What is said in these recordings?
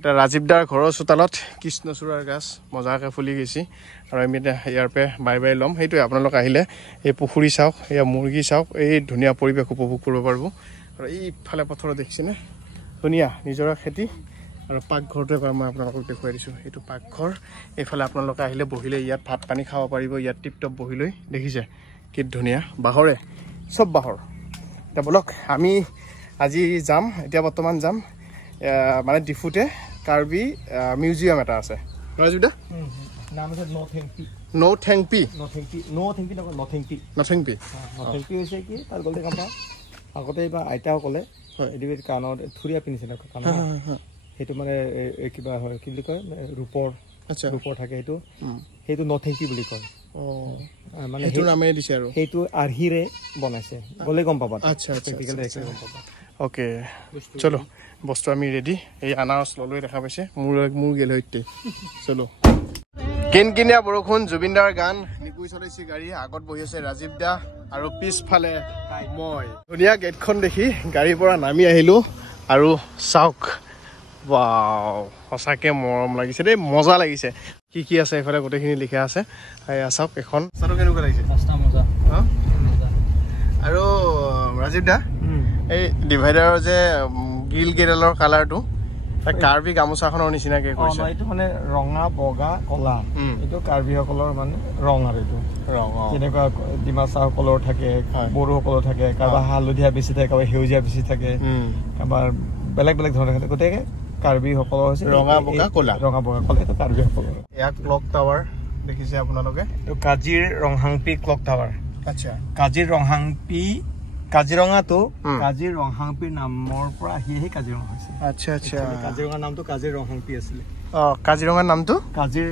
এটা ৰাজীৱদাৰ ঘৰৰ চোতালত কৃষ্ণচূড়াৰ গাছ মজাকে ফুলি গৈছে আৰু আমি ইয়াৰ পৰা বাই ল'ম সেইটোৱে আপোনালোক আহিলে এই পুখুৰী চাওক এয়া মুৰ্গী চাওক এই ধুনীয়া পৰিৱেশ উপভোগ কৰিব পাৰিব আৰু এইফালে পথাৰত দেখিছেনে ধুনীয়া নিজৰা খেতি আৰু পাকঘৰটো এবাৰ মই আপোনালোকক দেখুৱাই দিছোঁ এইটো পাকঘৰ এইফালে আপোনালোকে আহিলে বহিলে ইয়াত ভাত পানী খাব পাৰিব ইয়াত টিপটপ বহি লৈ দেখিছে কি ধুনীয়া বাঁহৰে চব বাঁহৰ এতিয়া বলক আমি আজি যাম এতিয়া বৰ্তমান যাম মানে ডিফুতে কাৰ্বি মিউজিয়াম এটা আছে ৰাজীৱদা নাম আছে নথেংপি হৈছে কি তাৰ গ'লে কাম আগতে এইবাৰ আইতাসকলে এদিবিধ কাণত থুৰীয়া পিন্ধিছিলে কাণত সেইটো মানে কিবা হয় কি বুলি কয় ৰূপৰ থাকে সেইটো নথেংপি বুলি কয় মানে সেইটো নামেই দিছে আৰু সেইটো আৰ্হিৰে বনাইছে গ'লে গম পাবা আচ্ছা গম পাবা ওকে চলো বস্তু আমি ৰেডি এই আনাৰস ললৈ দেখা পাইছে মোৰ গেল হৈতে চলো কিনকিনীয়া বৰষুণ জুবিনদাৰ গান নিকুই চলাইছে গাড়ী আগত বহি আছে ৰাজীৱদা আৰু পিছফালে মই ধুনীয়া গেটখন দেখি গাড়ীৰ পৰা নামি আহিলো আৰু চাওক ৱাও সঁচাকে মৰম লাগিছে দেই মজা লাগিছে কি আছে এইফালে গোটেইখিনি লিখা আছে এয়া চাওক এখন চাটো কেনেকুৱা লাগিছে মজা আৰু ৰাজীৱদা এই ডিভাইডাৰৰ যে গ্ৰিল কেডালৰ কালাৰটো কাৰ্বি গামোচাখনৰ নিচিনাকে কৰিছে এইটো মানে ৰঙা বগা কলা এইটো কাৰ্বিসকলৰ মানে ৰং আৰু এইটো ৰং যেনেকুৱা ডিমাচাসকলৰ থাকে বড়োসকলৰ থাকে কাৰোবাৰ হালধীয়া বেছি থাকে কাৰোবাৰ সেউজীয়া বেছি থাকে কাৰোবাৰ বেলেগ ধৰণৰ থাকে গতিকে কাৰ্বিসকলৰ হৈছে ৰঙা বগা কলা এইটো কাৰ্বিসকলৰ ইয়াক ক্লক টাৱাৰ দেখিছে আপোনালোকে এইটো কাজিৰ ৰংহাংপি ক্লক টাৱাৰ আচ্ছা কাজিৰ ৰংহাংপি কাজিৰঙাটো কাজিৰ ৰংহাংপিৰ নামৰ পৰা আহি কাজিৰঙা হৈছে আচ্ছা কাজিৰঙাৰ নামটো কাজিৰ ৰংহাংপি আছিলে কাজিৰঙাৰ নামটো কাজিৰ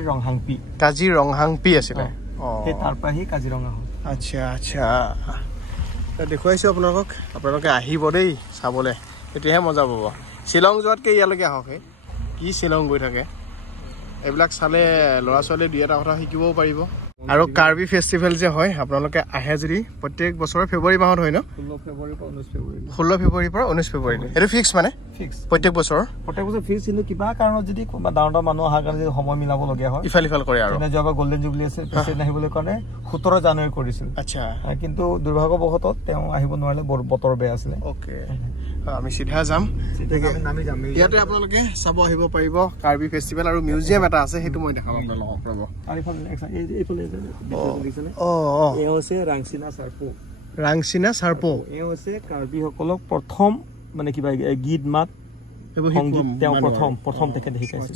ৰংহাংপি আছিলে সেই তাৰ পৰা আহি কাজিৰঙা হ'ল আচ্ছা দেখুৱাইছো আপোনালোকে আহিব দেই চাবলৈ তেতিয়াহে মজা পাব শ্বিলং যোৱাতকৈ ইয়ালৈকে আহক কি শ্বিলং গৈ থাকে এইবিলাক চালে ল'ৰা ছোৱালীয়ে দুই এটা কথা শিকিবও পাৰিব আৰু কাৰ্বি ফেষ্টিভেল যে হয় আপোনালোকে আহে যদি প্ৰত্যেক বছৰৰ ফেব্ৰুৱাৰী মাহত হয় ন 16 ফেব্ৰুৱাৰীৰ পৰা 19 ফেব্ৰুৱাৰী এইটো ফিক্স মানে প্ৰত্যেক বছৰ ফিক্স কিন্তু কিবা কাৰণত যদি কোনোবা ডাঙৰ মানুহ অহাৰ কাৰণে যদি সময় মিলাবলগীয়া হয় ইফাল কৰে আৰু যোৱাবাৰ গল্ডেন জুবলি আছে প্ৰেচিডেণ্ট আহিবলৈ কাৰণে 17 জানুৱাৰী কৰিছিল আচ্ছা কিন্তু দুৰ্ভাগ্যবশতঃ তেওঁ আহিব নোৱাৰিলে বতৰ বেয়া আছিলে অ'কে আমি চিধা যাম ইয়াতে আপোনালোকে চাব আহিব পাৰিব কাৰ্বি ফেষ্টিভেল আৰু মিউজিয়াম এটা আছে সেইটো মই দেখাম আপোনালোকক ৰ'ব ৰাংচিনা চাৰ্পো হৈছে কাৰ্বিসকলক প্ৰথম মানে কিবা গীত মাত তেওঁ প্ৰথম তেখেতে শিকাইছে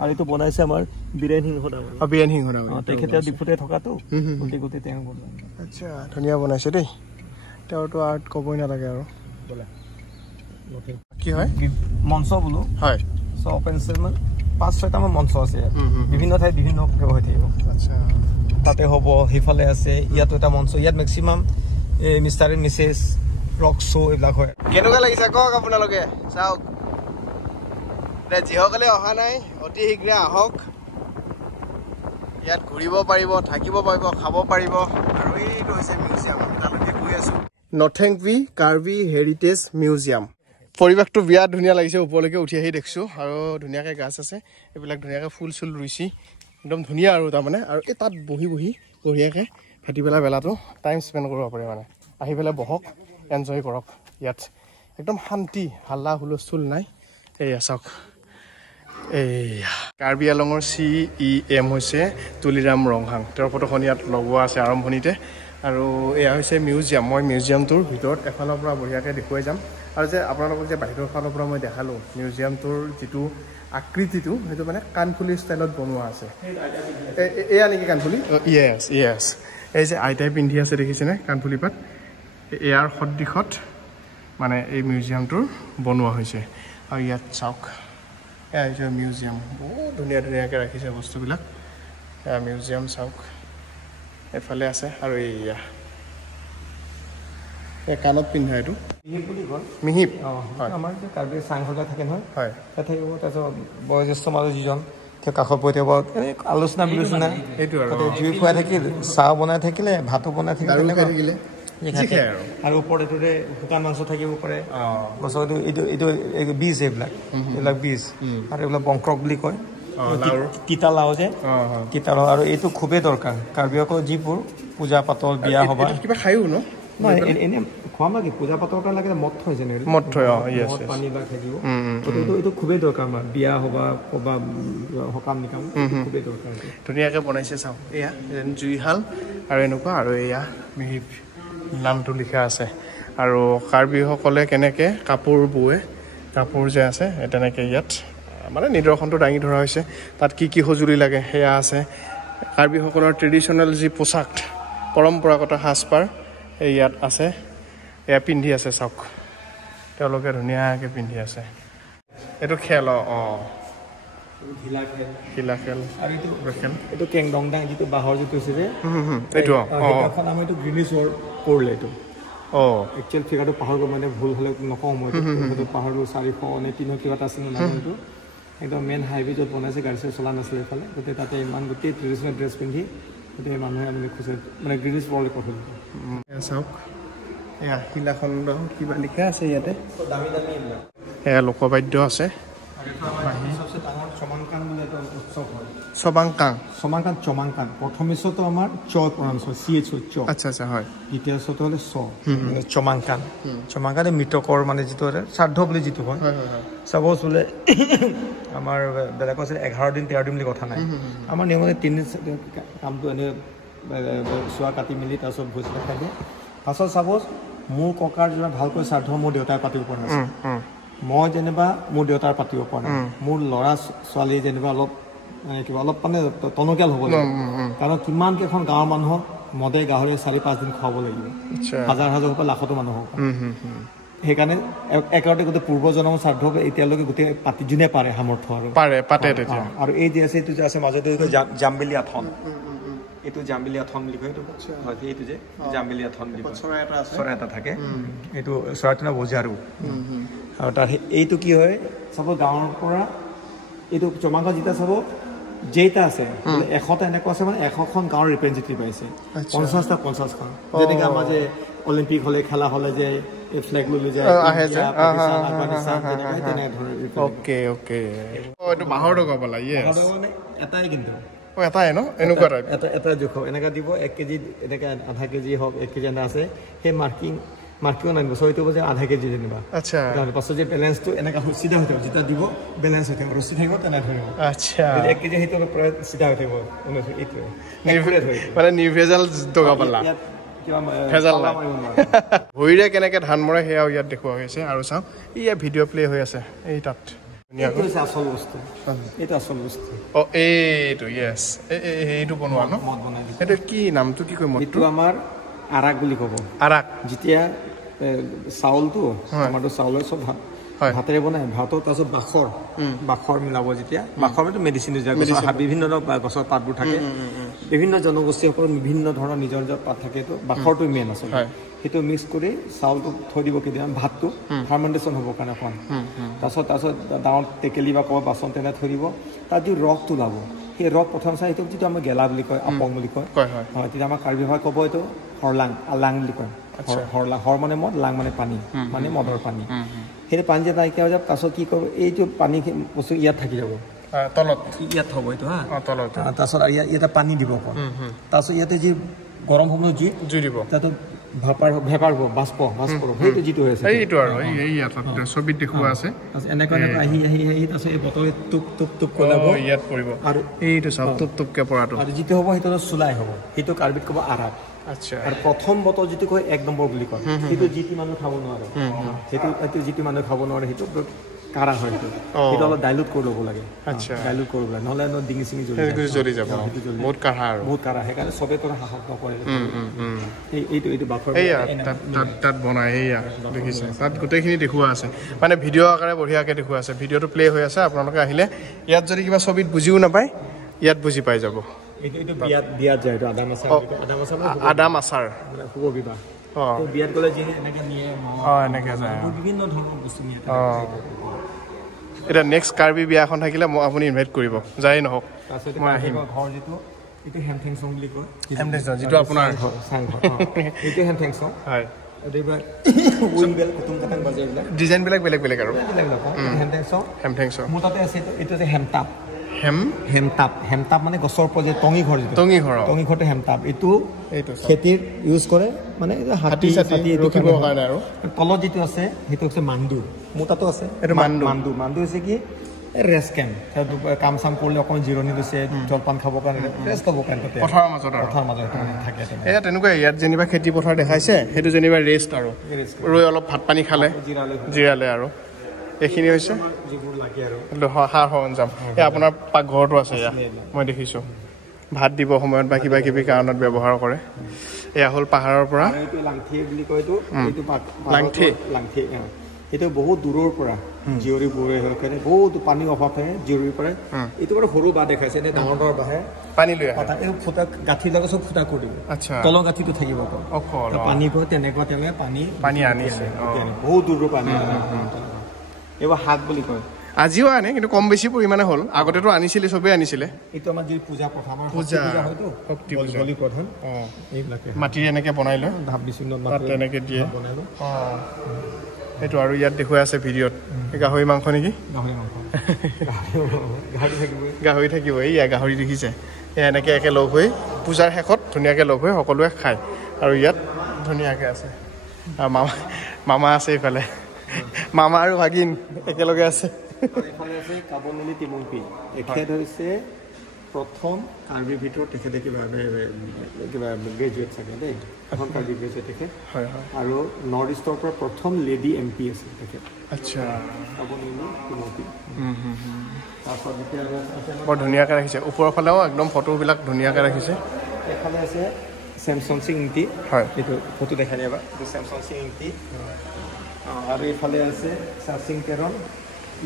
আৰু এইটো বনাইছে আমাৰ বীৰেন সিংহ তেখেতে ডিফুতে থকাটো গোটেই তেওঁ আচ্ছা ধুনীয়া বনাইছে দেই তেওঁৰতো আৰ্ট ক'বই নালাগে আৰু কি হয় মঞ্চ বোলো হয় অপেন 5-6টামান মঞ্চ আছে বিভিন্ন ঠাইত বিভিন্ন হৈ থাকিব আচ্ছা তাতে হ'ব সেইফালে আছে ইয়াতো এটা মঞ্চ ইয়াত maximum mister and Mrs rock show' এইবিলাক হয় কেনেকুৱা লাগিছে কওক আপোনালোকে চাওক যিসকলে অহা নাই অতি শীঘ্ৰে আহক ইয়াত ঘূৰিব পাৰিব থাকিব পাৰিব খাব পাৰিব আৰু এইটো হৈছে মিউজিয়াম তালৈকে গৈ আছো নথেংপি কাৰ্বি হেৰিটেজ মিউজিয়াম পৰিৱেশটো বিৰাট ধুনীয়া লাগিছে ওপৰলৈকে উঠি আহি দেখিছোঁ আৰু ধুনীয়াকৈ গাছ আছে এইবিলাক ধুনীয়াকৈ ফুল চুল ৰুইছি একদম ধুনীয়া আৰু তাৰমানে আৰু এই তাত বহি বঢ়িয়াকৈ ভাটিবেলা বেলাটো টাইম স্পেণ্ড কৰিব পাৰে মানে আহি পেলাই বহক এনজয় কৰক ইয়াত একদম শান্তি হাল্লা হুলস্থুল নাই এয়া চাওক এয়া কাৰ্বি আলঙৰ CEM হৈছে তুলিৰাম ৰংহাং তেওঁৰ ফটোখন ইয়াত লগোৱা আছে আৰম্ভণিতে আৰু এয়া হৈছে মিউজিয়াম মই মিউজিয়ামটোৰ ভিতৰত এফালৰ পৰা বঢ়িয়াকৈ দেখুৱাই যাম আৰু যে আপোনালোকক যে বাহিৰৰ ফালৰ পৰা মই দেখালোঁ মিউজিয়ামটোৰ যিটো আকৃতিটো সেইটো মানে কাণফুলি ষ্টাইলত বনোৱা আছে এয়া নেকি কাণফুলি য়েছ এই যে আইতাই পিন্ধি আছে দেখিছেনে কাণফুলি পাত ইয়াৰ সদৃশত মানে এই মিউজিয়ামটোৰ বনোৱা হৈছে আৰু ইয়াত চাওক এয়া হৈছে মিউজিয়াম বহুত ধুনীয়াকৈ ৰাখিছে বস্তুবিলাক এয়া মিউজিয়াম চাওক এফালে আছে আৰু এয়া কাণত পিন্ধা এইটো মিহিপ আমাৰ যে কাৰ্বি চাংঘৰবিলাক থাকে নহয় হয় তাত থাকিব তাৰপিছত বয়োজ্যেষ্ঠ মানুহ যিজন তেওঁ কাষত বহি থাকিব আলোচনা বিলোচনা এইটো আৰু জুই খুৱাই থাকিল চাহ বনাই থাকিলে ভাতো বনাই থাকিলে আৰু ওপৰত এইটোৰে শুকান মাংস থাকিব পাৰে গছৰ এইটো বীজ এইবিলাক বীজ আৰু এইবিলাক বংক্ৰক বুলি কয় তিতা লাও যে তিতা লাও আৰু এইটো খুবেই দৰকাৰ কাৰ্বিসকলৰ যিবোৰ পূজা পাতল বিয়া সভা কিবা খায়ো ন এনে খোৱা মানে পূজা পাতল কাৰণে লাগে মদ থৈ যেনে মদ থৈ পানী বা থাকিব এইটো খুবেই দৰকাৰ আমাৰ বিয়া সভা বা সকাম নিকাম খুবেই দৰকাৰ ধুনীয়াকৈ বনাইছে চাওঁ এয়া জুইশাল আৰু এনেকুৱা আৰু এয়া নামটো লিখা আছে আৰু কাৰ্বিসকলে কেনেকৈ কাপোৰ বোৱে কাপোৰ যে আছে তেনেকৈ ইয়াত মানে নিদৰ্শনটো দাঙি ধৰা হৈছে তাত কি কি সঁজুলি লাগে সেয়া আছে কাৰ্বিসকলৰ ট্ৰেডিশ্যনেল যি পোচাক পৰম্পৰাগত সাজপাৰ ইয়াত আছে এয়া পিন্ধি আছে চাওক তেওঁলোকে ধুনীয়াকৈ পিন্ধি আছে এইটো খেল শিলা খেল আৰু এইটো কেংডংডাং যিটো বাঁহৰ যিটো আছে যে এইটো আমি এইটো গ্ৰীনিছ ৱৰ্ল্ড কৰিলে এইটো একচুৱেল ফিগাৰটো পাহৰিব মানে ভুল হ'লে নকওঁ মই এইটো পাহৰিলোঁ 400 নে 300 কিবা এটা আছিল নামটো একদম মেইন হাইৱে য'ত বনাইছে গাড়ী চাড়ী চলা নাছিলে এইফালে গোটেই তাতে ইমান গোটেই ট্ৰেডিশ্যনেল ড্ৰেছ পিন্ধি গোটেই মানুহে মানে খোজে মানে গ্ৰীনিছ ৱৰ্ল্ড ৰেকৰ্ড হ'ল চাওক এয়া শিলাখণ্ড কিবা লিখা আছে ইয়াতে দামী দামী এইবিলাক এয়া লোকবাদ্য আছে চমাংকান প্ৰথমেশ্বৰটো আমাৰ চ প্ৰনাউন্স হয় CH চ আচ্ছা হয় দ্বিতীয় চটো হ'লে চ চমাংকান মৃতকৰ মানে যিটো শ্ৰাদ্ধ বুলি যিটো হয় চাপ'জ বোলে আমাৰ বেলেগত আছে 11 দিন 13 দিন বুলি কথা নাই আমাৰ নিয়মতে 3 দিন কামটো এনে চোৱা কাটি মেলি তাৰপিছত ভোজ খাই দিয়ে পাছত চাপ'জ মোৰ ককাৰ যেনিবা ভালকৈ শ্ৰাদ্ধ মোৰ দেউতাই পাতিব পৰা নাছিল মই যেনিবা মোৰ দেউতাৰ পাতিব পৰা নাই মোৰ ল'ৰা ছোৱালী যেনিবা অলপ মানে টনকিয়াল হ'ব লাগিব কাৰণ কিমান কেইখন গাঁৱৰ মানুহক মদে গাহৰি 4-5 দিন খুৱাব লাগিব হাজাৰ হাজাৰ পৰা লাখতো মানুহ হ'ব সেইকাৰণে একেবাৰে গোটেই পূৰ্বজন্মৰ শ্ৰাদ্ধ এতিয়ালৈকে গোটেই পাতি যোনে পাৰে সামৰ্থ্য আৰু এই যে আছে এইটো যে আছে মাজতে জাম্বেলিয়া থন এইটো জাম্বেলিয়া থন বুলি কয় এইটো যে জাম্বেলিয়া থন বুলি কয় চৰাই এটা থাকে এইটো চৰাইটো না বজাৰো আৰু তাৰ এইটো কি হয় চাব গাঁৱৰ পৰা এইটো চমাংকা যেতিয়া চাব যেইটা আছে 100টা এনেকুৱা আছে মানে 100খন গাঁৱৰ ৰিপ্ৰেজেণ্টেটিভ পাইছে 50টা 50খন যেনেকৈ আমাৰ যে অলিম্পিক হ'লে খেলা হ'লে যে ফ্লেগ লৈ যায় এটাই কিন্তু এটা জোখ এনেকৈ দিব 1 কেজি এনেকৈ আধা কেজি হওক 1 কেজি এনে আছে সেই মাৰ্কিঙো নানিব চৰিটো যে আধা কেজি যেনিবা পাছত যে বেলেঞ্চটো এনেকৈ চিধা হৈ থাকিব যেতিয়া দিব বেলেঞ্চ হৈ থাকিব ৰচি থাকিব তেনে ধৰিব 1 কেজি সেইটো প্ৰায় চিধা হৈ থাকিব মানে নিৰ্ভেজাল টকা পালা ভৰিৰে কেনেকৈ ধান মৰে সেয়াও ইয়াত দেখুওৱা হৈছে আৰু চাওঁ ইয়াত ভিডিঅ' প্লে হৈ আছে এই তাত আচল বস্তু এইটো আচল বস্তু এইটো য়েছ এইটো বনোৱা ন এইটো কি নামটো কি কয় এইটো আমাৰ আৰাক বুলি ক'ব আৰাক যেতিয়া চাউলটো আমাৰতো চাউলৰ চব ভাতেৰে বনাই ভাতৰ তাৰপিছত বাখৰ মিলাব যেতিয়া বাখৰ মানে মেডিচিন বিভিন্ন ধৰণৰ গছৰ পাতবোৰ থাকে বিভিন্ন জনগোষ্ঠীসকলৰ বিভিন্ন ধৰণৰ নিজৰ নিজৰ পাত থাকে এইটো বাখৰটো মেইন আচলতে সেইটো মিক্স কৰি চাউলটো থৈ দিব কেতিয়াবা ভাতটো ফাৰ্মেণ্টেশ্যন হ'বৰ কাৰণে অকণ তাৰপিছত ডাঙৰ টেকেলি বা ক'ৰবাত বাচন তেনে থৈ দিব তাত যি ৰসটো ওলাব সেই ৰস প্ৰথম চাই এইটো যিটো আমাৰ গেলা বুলি কয় আপং বুলি কয় হয় তেতিয়া আমাৰ কাৰ্বি ভাষাত ক'ব এইটো হৰলাং আলাং বুলি কয় হৰ মানে মদ লাং মানে পানী মানে মদৰ পানী সেইটো পানী যে নাইকিয়া হৈ যাব তাৰপিছত কি কৰিব এইটো পানী বস্তু ইয়াত থাকি যাব তলত ইয়াত থ'ব এইটো তাৰপিছত ইয়াতে পানী দিব তাৰপিছত ইয়াতে যি গৰম সময়ত জুই দিব তাতো ভেপাৰ বাষ্প সেইটো যিটো হৈ আছে এইটো আৰু ছবিত দেখুওৱা আছে এনেকুৱা আহি তাৰপিছত এই বতৰে টোপ পেলাব ইয়াত পৰিব আৰু এইটো চাওক টোপকে পৰাটো আৰু যিটো হ'ব সেইটো চুলাই হ'ব সেইটো কাৰ্বিত ক'ব আৰাক আৰু প্ৰথম বতৰ যিটো কয় 1 নম্বৰ বুলি কয় সেইটো যিটো মানুহ খাব নোৱাৰে সেইটো যিটো মানুহে খাব নোৱাৰে সেইটো কাৰা হয় সেইটো অলপ ডাইলুট কৰি ল'ব লাগে ডাইলুট কৰিব লাগে নহ'লে ডিঙি চিঙি জ্বলি যাব বহুত কাঢ়া সেইকাৰণে চবে তোৰ সাহস নকৰে এইটো বাখৰ তাত বনাই এইয়া দেখিছে তাত গোটেইখিনি দেখুওৱা আছে মানে ভিডিঅ' আকাৰে বঢ়িয়াকৈ দেখুওৱা আছে ভিডিঅ'টো প্লে হৈ আছে আপোনালোকে আহিলে ইয়াত যদি কিবা ছবিত বুজিও নাপায় ইয়াত বুজি পাই যাব বিয়াত যায় আদাম আচাৰ শুভ বিবাহ বিয়াত গ'লে যি এনেকৈ নিয়ে এনেকৈ যায় বিভিন্ন ধৰণৰ বস্তু নিয়ে এতিয়া নেক্সট কাৰ্বি বিয়া এখন থাকিলে আপুনি ইনভাইট কৰিব যায়েই নহওক মই আহিম ঘৰ যিটো এইটো হেমথেংচং বুলি কয় হেমথেংচং যিটো আপোনাৰ চাংঘৰ এইটো হেমথেংচং হয় এইবাৰ উইন বেল কুতুম কাটাং বাজে এইবিলাক ডিজাইনবিলাক বেলেগ বেলেগ আৰু হেমথেংচং মোৰ তাতে আছে এইটো যে হেমতাপ হেমতাপ মানে গছৰ পৰা যে টঙি ঘৰ টঙিঘৰটো হেমতাপ এইটো খেতিৰ ইউজ কৰে মানে হাতী ৰখিবৰ কাৰণে আৰু তলত যিটো আছে সেইটো হৈছে মান্দু মোৰ তাতো আছে এইটো মান্দু হৈছে কি ৰেষ্ট কেম্প কাম চাম কৰিলে অকণমান জিৰণি লৈছে জলপান খাবৰ কাৰণে ৰেষ্ট ল'বৰ কাৰণে পথাৰৰ মাজত থাকে এয়া তেনেকুৱা ইয়াত যেনিবা খেতি পথাৰ দেখাইছে সেইটো যেনিবা ৰেষ্ট আৰু ৰৈ অলপ ভাত পানী খালে জিৰালে আৰু এইখিনি হৈছে যিবোৰ লাগে আৰু সা সৰঞ্জাম এই আপোনাৰ পাকঘৰটো আছে এয়া মই দেখিছোঁ ভাত দিব সময়ত বা কিবা কিবি কাৰণত ব্যৱহাৰ কৰে এয়া হ'ল পাহাৰৰ পৰা লাংথি বুলি কয় লাংথি এইটো বহুত দূৰৰ পৰা জিয়ৰী বৈ হৈ কাৰণে বহুত পানী অভাৱ হয় জিয়ৰীৰ পৰা এইটো বাৰু সৰু বাঁহ দেখাইছে এনে ডাঙৰ বাঁহে পানী লৈ এই ফুটা গাঁঠিৰ লগত চব ফুটা কৰি দিব তলৰ গাঁঠিটো থাকিব পানী গৈ তেনেকুৱা পানী আনিছে বহুত দূৰৰ পানী এইবাৰ শাক বুলি কয় আজিও আনে কিন্তু কম বেছি পৰিমাণে হ'ল আগতেতো আনিছিলে চবেই আনিছিলে এইটো আমাৰ যি পূজা প্ৰথা পূজা হয়তো শক্তি বলি প্ৰধান এইবিলাকে মাটিৰে এনেকৈ বনাই লয় ধাপ বিচূৰ্ণ তেনেকৈ দিয়ে সেইটো আৰু ইয়াত দেখুৱাই আছে ভিডিঅ'ত গাহৰি মাংস নেকি গাহৰি থাকিব এয়া গাহৰি দেখিছে এয়া এনেকৈ একেলগ হৈ পূজাৰ শেষত ধুনীয়াকৈ লগ হৈ সকলোৱে খায় আৰু ইয়াত ধুনীয়াকৈ আছে আৰু মামা আছে এইফালে মামা আৰু ভাগিন একেলগে আছে কাবনলি তিমুলপি এখেত হৈছে প্ৰথম কাৰ্বিৰ ভিতৰত তেখেতে কিবা গ্ৰেজুৱেট চাগে দেই এখন কাৰ্বি গ্ৰেজুৱেট তেখেত আৰু নৰ্থ ইষ্টৰ পৰা প্ৰথম লেডি MP আছিল তেখেত আচ্ছা কাবনলি তিমুলপি তাৰপিছত এতিয়া বৰ ধুনীয়াকৈ ৰাখিছে ওপৰৰ ফালেও একদম ফটোবিলাক ধুনীয়াকৈ ৰাখিছে এফালে আছে চেমচং সিং ইংটি হয় এইটো ফটো দেখাই দিবা এইটো চেমচং সিং ইংটি আৰু এইফালে আছে চাৰ্চিং তেৰং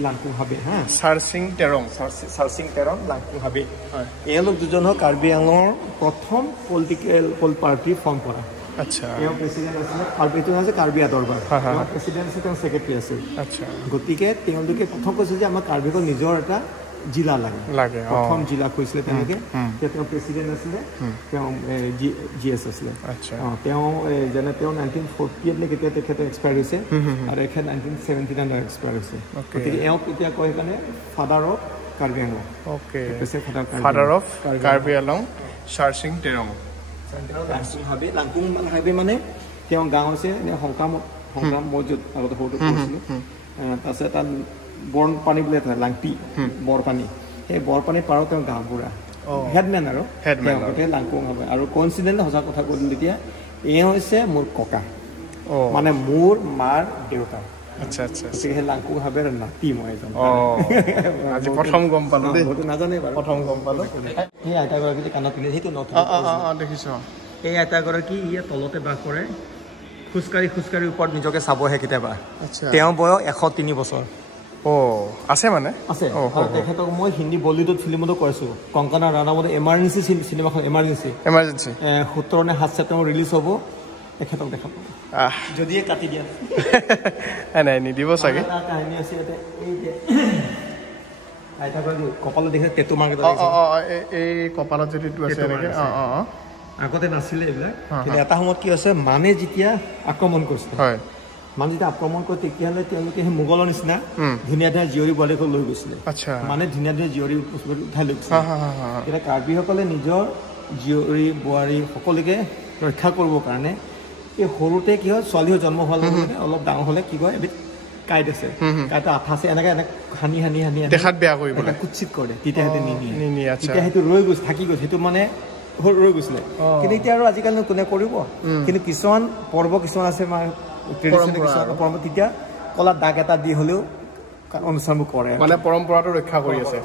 লাংকুং হাবি চাৰ্চিং তেৰং লাংকুং হাবি এওঁলোক দুজন হ'ল কাৰ্বি আংলঙৰ প্ৰথম পলিটিকেল পাৰ্টি ফৰ্ম কৰা আচ্ছা তেওঁ প্ৰেচিডেণ্ট আছিলে এইটো হৈছে কাৰ্বি আদৰবাৰ প্ৰেচিডেণ্ট আছিল তেওঁ ছেক্ৰেটাৰী আছিল আচ্ছা গতিকে তেওঁলোকে প্ৰথম কৈছিল যে আমাৰ কাৰ্বিকৰ নিজৰ এটা জিলা লাগে প্ৰথম জিলা কৈছিলে তেওঁলোকে তেওঁ প্ৰেচিডেণ্ট আছিলে তেওঁ GS আছিলে তেওঁ যেনে তেওঁ 1948 লে কেতিয়া তেখেতে এক্সপায়াৰ হৈছে আৰু এখেত 1979 এক্সপায়াৰ হৈছে গতিকে এওঁ এতিয়া কয় সেইকাৰণে father of Karbi Anglong father of Karbi Anglong Charching Terang Langkung হাবি মানে তেওঁ গাঁও হৈছে সংগ্ৰাম মছজিদ আগতে সৰুটো কৰিছিলে তাৰপিছত তাত বৰপানী বুলি এটা লাংপি বৰপানী সেই বৰপানীৰ পাৰত তেওঁ গাঁও বুঢ়া হেডমেন আৰু গোটেই লাংকুং হাবি আৰু কইনচিডেণ্ট সঁচা কথা কৈছিলোঁ তেতিয়া এওঁ হৈছে মোৰ ককা মানে মোৰ মাৰ দেউতা আচ্ছা আচ্ছা সেই লাংকুং হাবিৰ নাতি মই এজন আজি প্ৰথম গম পালোঁ দেই নাজানে বাৰু প্ৰথম গম পালোঁ সেই আইতাগৰাকী কাণত পিন্ধে সেইটো দেখিছোঁ এই আইতাগৰাকী ইয়াত তলতে বাস কৰে খোজকাঢ়ি ওপৰত নিজকে চাবহে কেতিয়াবা তেওঁ বয়স 103 বছৰ আছে মানে আছে তেখেতক মই হিন্দী বলিউড ফিল্মতো কৈছোঁ কংকনা ৰাণাৱত এমাৰ্জেঞ্চি চিনেমাখন এমাৰ্জেঞ্চি 17 নে 7 ছেপ্টেম্বৰ ৰিলিজ হ'ব তেখেতক দেখা পাব যদিহে কাটি দিয়া নাই নিদিব চাগে কাহিনী আছে ইয়াতে এই যে আইতাগৰাকী কপালত দেখে টেটু মাৰ্ক এই কপালত যদি আছে আগতে নাছিলে এইবিলাক কিন্তু এটা সময়ত কি হৈছে মানে যেতিয়া আক্ৰমণ কৰিছিল মানে যেতিয়া আক্ৰমণ কৰে তেতিয়াহ'লে তেওঁলোকে সেই মোগলৰ নিচিনা ধুনীয়া ধুনীয়া জীয়ৰী বোৱাৰীক লৈ গৈছিলে মানে ধুনীয়া ধুনীয়া জীয়ৰী উঠাই লৈ গৈছিলে এতিয়া কাৰ্বিসকলে নিজৰ জীয়ৰী বোৱাৰী সকলোকে ৰক্ষা কৰিবৰ কাৰণে এই সৰুতে কি হয় ছোৱালী জন্ম হোৱাৰ লগে লগে অলপ ডাঙৰ হ'লে কি কয় এবিধ কাইট আছে কাইটো আঠা আছে এনেকৈ সানি দেখাত বেয়া কৰিবলৈ কুচিত কৰে তেতিয়া সিহঁতে নিনিয়ে তেতিয়া সেইটো ৰৈ গৈছে থাকি গৈছে সেইটো মানে ৰৈ গৈছিলে কিন্তু এতিয়া আৰু আজিকালি কোনে কৰিব কিন্তু কিছুমান পৰ্ব কিছুমান আছে পৰ্ব তেতিয়া কলাত দাগ এটা দি হ'লেও অনুষ্ঠানবোৰ কৰে মানে পৰম্পৰাটো ৰক্ষা কৰি আছে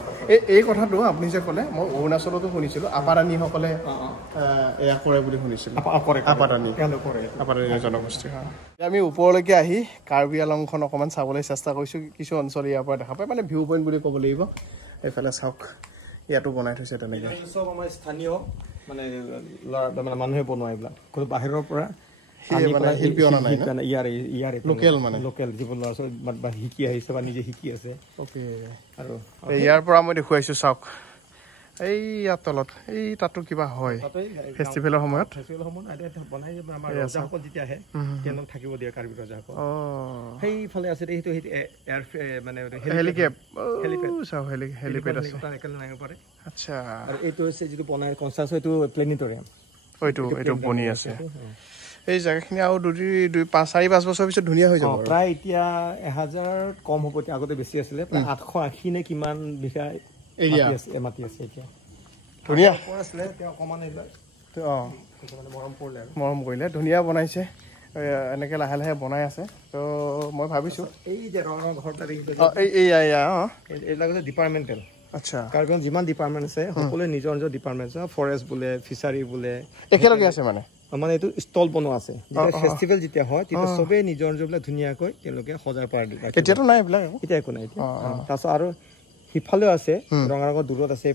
এই কথাটো আপুনি যে ক'লে মই অৰুণাচলতো শুনিছিলোঁ আপাৰাণীসকলে এয়া কৰে বুলি শুনিছিলোঁ আপাৰাণী জনগোষ্ঠী আমি ওপৰলৈকে আহি কাৰ্বি আংলংখন অকণমান চাবলৈ চেষ্টা কৰিছোঁ কিছু অঞ্চল ইয়াৰ পৰা দেখা পায় মানে ভিউ পইণ্ট বুলি ক'ব লাগিব এইফালে চাওক ইয়াতো বনাই থৈছে তেনেকৈ চব আমাৰ স্থানীয় মানে ল'ৰা মানুহে বনোৱা এইবিলাক কোনো বাহিৰৰ পৰা লোকেল যিবোৰ ল'ৰা ছোৱালী শিকি আহিছে বা নিজে শিকি আছে আৰু ইয়াৰ পৰা মই দেখুৱাইছোঁ চাওক এই ইয়াত তলত এই তাতো কিবা হয় ফেষ্টিভেলৰ সময়ত বনাই আমাৰ ৰজাসকল যেতিয়া আহে তেওঁলোক থাকিব দিয়ে কাৰ্বি ৰজাসকল সেইফালে আছে সেইটো এয়াৰ মানে হেলিপেড আছে আচ্ছা আৰু এইটো হৈছে যিটো বনাই কনচাৰ্চ এইটো প্লেনেটৰিয়াম এইটো বনি আছে এই জায়গাখিনি আৰু 4-5 বছৰ পিছত ধুনীয়া হৈ যাব প্ৰায় এতিয়া 1000 কম হ'ব আগতে বেছি আছিলে প্ৰায় 880 নে কিমান বিঘা এৰিয়া আছে মাটি আছে এতিয়া ধুনীয়া আছিলে তেওঁ অকমান মৰম কৰিলে ধুনীয়া বনাইছে এনেকে লাহে লাহে বনাই আছে তো মই ভাবিছো এই যে ৰঙৰ ঘৰটা এইবিলাক ডিপাৰ্টমেণ্টেল আচ্ছা কাৰ্বিখন যিমান ডিপাৰ্টমেণ্ট আছে সকলোৱে নিজৰ নিজৰ ডিপাৰ্টমেণ্ট আছে ফৰেষ্ট বোলে ফিচাৰী বোলে একেলগে আছে মানে এইটো ষ্টল বনোৱা আছে ফেষ্টিভেল যেতিয়া হয় তেতিয়া চবেই নিজৰ নিজৰবিলাক ধুনীয়াকৈ তেওঁলোকে সজাৰ পাৰ দিয়ে এতিয়াতো নাই এইবিলাক এতিয়া একো নাই তাৰপিছত আৰু সিফালেও আছে ৰঙাৰঙৰ দূৰত আছে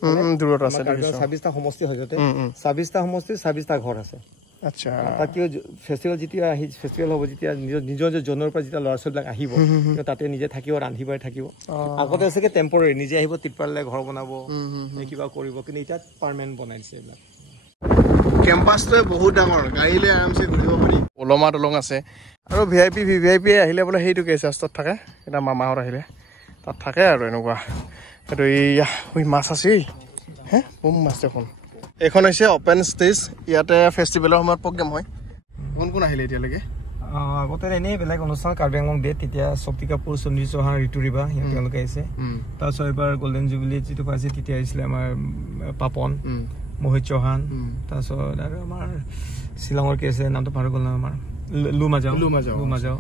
26টা সমষ্টি হৈ যাতে 26টা সমষ্টি 26টা ঘৰ আছে আচ্ছা তাকিও ফেষ্টিভেল যেতিয়া ফেষ্টিভেল হ'ব যেতিয়া নিজৰ জনৰ পৰা যেতিয়া ল'ৰা ছোৱালীবিলাক আহিব তাতে নিজে থাকিব ৰান্ধিবাই থাকিব আগতে আছে কি টেম্পৰাৰী নিজে আহিব তিৰপালে ঘৰ বনাব কিবা কৰিব কিন্তু এতিয়া পাৰ্মানেণ্ট বনাইছে এইবিলাক কেম্পাছটো বহুত ডাঙৰ গাড়ীলৈ আৰামছে ঘূৰিব পাৰি ওলমা দলং আছে আৰু ভিআইপি আহিলে বোলে সেইটো কেছ ৰাস্তাত থাকে এটা মামাহঁত আহিলে তাত থাকে আৰু এনেকুৱা এইটো এই মাছ আছে হে বম মাছ দেখোন এখন হৈছে অপেন ষ্টেজ ইয়াতে ফেষ্টিভেলৰ সময়ত প্ৰগ্ৰেম হয় কোন আহিলে এতিয়ালৈকে আগতে এনেই বেলেগ অনুষ্ঠান কাৰ্বি আংলং ডে তেতিয়া শক্তি কাপুৰ সঞ্জীৱ চৌহান ঋতু ৰিবা তেওঁলোকে আহিছে তাৰপিছত এবাৰ গল্ডেন জুবিলি যিটো পাইছে তেতিয়া আহিছিলে আমাৰ পাপন মোহিত চৌহান তাৰপিছত আৰু আমাৰ শ্বিলঙৰ কি আছে নামটো পাহৰি গ'ল না আমাৰ লু মাজাও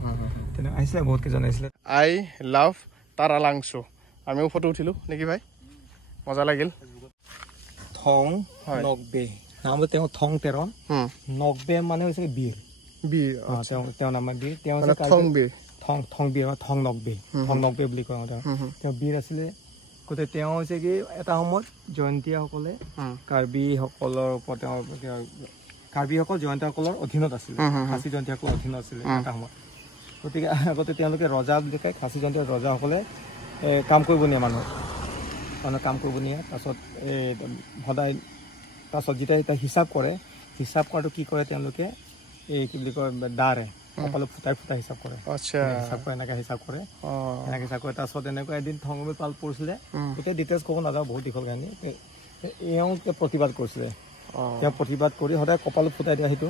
তেনে আহিছিলে বহুত কেইজন আহিছিলে আই লাভ তাৰালাংচু আমিও ফটো উঠিলো নেকি ভাই মজা লাগিল থং নকবে নাম তেওঁ থং তেৰণ নকবে মানে হৈছে বীৰ তেওঁ নাম বীৰ তেওঁ থং নকবে বুলি কয় তেওঁ বীৰ আছিলে গতিকে তেওঁ হৈছে কি এটা সময়ত জয়ন্তীয়াসকলে কাৰ্বিসকলৰ ওপৰত কাৰ্বিসকল জয়ন্তীয়াসকলৰ অধীনত আছিলে খাচী জয়ন্তীয়াসকলৰ অধীনত আছিলে এটা সময়ত গতিকে আগতে তেওঁলোকে ৰজা বুলি কয় খাচী জয়ন্তীয়া ৰজাসকলে কাম কৰিব নিয়ে মানুহ কাম কৰিব নিয়ে তাৰপিছত সদায় তাৰপিছত যেতিয়া হিচাপ কৰাটো কি কৰে তেওঁলোকে এই কি বুলি কয় দাৰে সকলো ফুটাই হিচাপ কৰে এনেকৈ হিচাপ কৰে তাৰপিছত এনেকুৱা এদিন থংগমে পাল পৰিছিলে তেতিয়া ডিটেইলছ ক'ব নাযাওঁ বহুত দীঘল কাহিনী এওঁ প্ৰতিবাদ কৰিছিলে তেওঁ প্ৰতিবাদ কৰি সদায় কপালত ফুটাই দিয়া সেইটো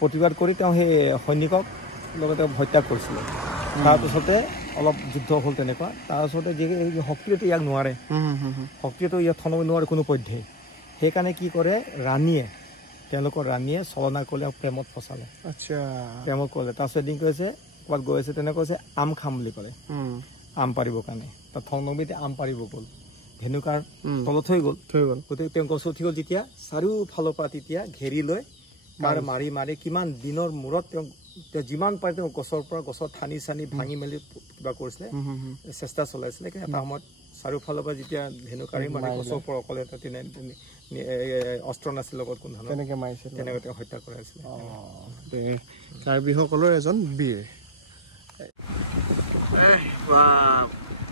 প্ৰতিবাদ কৰি তেওঁ সেই সৈনিকক লগতে হত্যা কৰিছিলে তাৰপিছতে অলপ যুদ্ধ হ'ল তেনেকুৱা তাৰপিছতে যি শক্তিয়েতো ইয়াক নোৱাৰে শক্তিয়েতো ইয়াক থনব নোৱাৰে কোনো পধ্যেই সেইকাৰণে কি কৰে তেওঁলোকৰ ৰাণীয়ে চলনা কৰিলে প্ৰেমত ফচালে আচ্ছা প্ৰেমত ক'লে তাৰপিছত এদিন কৈছে ক'ৰবাত গৈ আছে তেনেকৈ কৈছে আম খাম বুলি ক'লে আম পাৰিবৰ কাৰণে তাত থংনবিতে আম পাৰিব গ'ল ধেনুকাৰ তলত থৈ গ'ল গতিকে তেওঁ গছ উঠি গ'ল যেতিয়া চাৰিওফালৰ পৰা তেতিয়া ঘেৰি লৈ মাৰি কিমান দিনৰ মূৰত তেওঁ যিমান পাৰে তেওঁ গছৰ ঠানি চানি ভাঙি মেলি কিবা কৰিছিলে চেষ্টা চলাইছিলে কিন্তু এটা সময়ত চাৰিওফালৰ পৰা যেতিয়া ধেনুকাৰী মানে গছৰ পৰা অকলে অস্ত্ৰ নাছিল লগত কোনো ধৰণৰ তেনেকৈ মাৰিছিল তেনেকৈ তেওঁ হত্যা কৰাইছিলে কাৰ্বিসকলৰ এজন বীৰ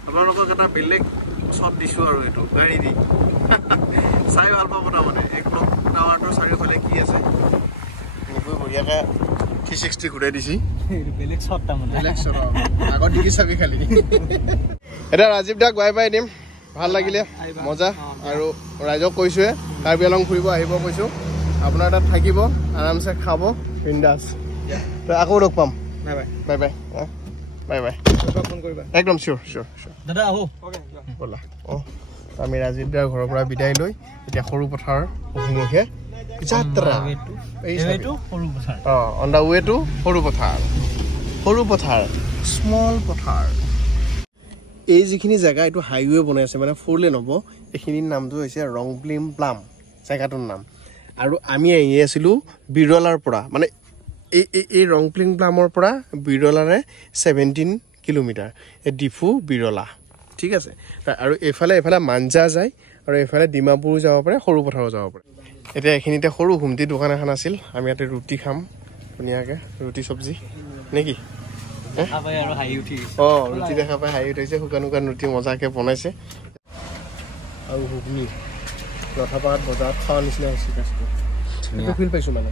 আপোনালোকক এটা বেলেগ শ্বট দিছোঁ আৰু এইটো গাড়ী দি চাই ভাল পাব তাৰমানে এই ক্লক টাৱাৰটোৰ চাৰিওফালে কি আছে এনেকৈ বঢ়িয়াকৈ 360 ঘূৰাই দিছি বেলেগ শ্বট তাৰমানে আগত দেখি চাবি খালি এতিয়া ৰাজীৱ দাক বাই বাই দিম ভাল লাগিলে মজা আৰু ৰাইজক কৈছোঁৱে কাৰ্বি আংলং ফুৰিব আহিব কৈছোঁ আপোনাৰ তাত থাকিব আৰামছে খাব বিন্দাছ আকৌ লগ পাম bye bye bye bye phone কৰিবা একদম চিয়'ৰ দাদা আহো ব'লা আমি ৰাজীৱ দাৰ ঘৰৰ পৰা বিদায় লৈ এতিয়া সৰু পথাৰ অভিমুখে যাত্ৰা অন দা ৱে টু সৰু পথাৰ স্মল পথাৰ এই যিখিনি জেগা এইটো হাইৱে বনাই আছে মানে 4 লেন হ'ব এইখিনিৰ নামটো হৈছে ৰংপ্লিম প্লাম জেগাটোৰ নাম আৰু আমি আহি আছিলোঁ বিৰলাৰ পৰা মানে এই ৰংপ্লিং প্লামৰ পৰা বিৰলাৰে 17 কিলোমিটাৰ এই ডিফু বিৰলা ঠিক আছে আৰু এইফালে মাঞ্জা যায় আৰু এইফালে ডিমাপুৰ যাব পাৰে সৰু পথাৰো যাব পাৰে এতিয়া এইখিনিতে সৰু ঘুমটি দোকান এখন আছিল আমি ইয়াতে ৰুটি খাম ধুনীয়াকৈ ৰুটি চব্জি নেকি ৰুটি দেখা পাই হাঁহি উঠিছে শুকান ৰুটি মজাকৈ বনাইছে আৰু ঘুগনি লঠাপাত বজাৰত খোৱাৰ নিচিনা হৈছে গাছটো ফিল পাইছোঁ মানে